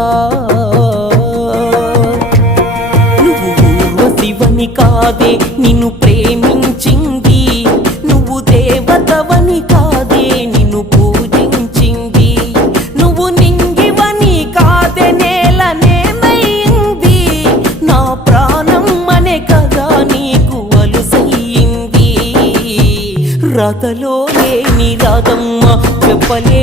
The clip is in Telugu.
కదా. నువ్వు ఊర్వశివని కాదే నిన్ను ప్రేమించింది, నువ్వు దేవతవని కాదే నిన్ను పూజించింది, నువ్వు నింగివని కాదే నేలనేమయింది, నా ప్రాణం అనే కదా నీకు అలుసయ్యింది. రాతలో లేని రాధమ్మ చెప్పలే